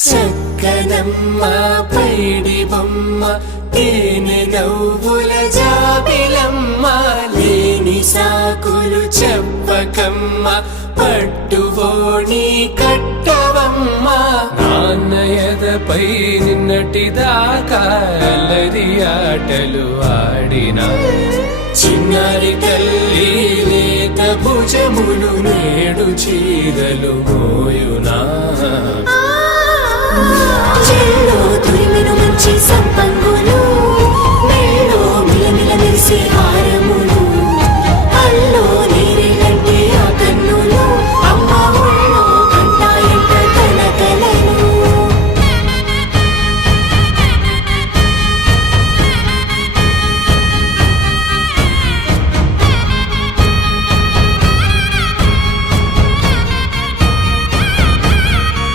చక్కనమ్మ పైడి బొమ్మ తేనె నవ్వుల జాబిలమ్మ లేని సాకులు చెప్పకమ్మ పట్టువోణి కట్టవమ్మ నాన్నయదపై నిన్నటిదాకా అల్లరి ఆటలు ఆడినా చిన్నారి తల్లి లేత భుజములు నేడు చీరలు మోయునా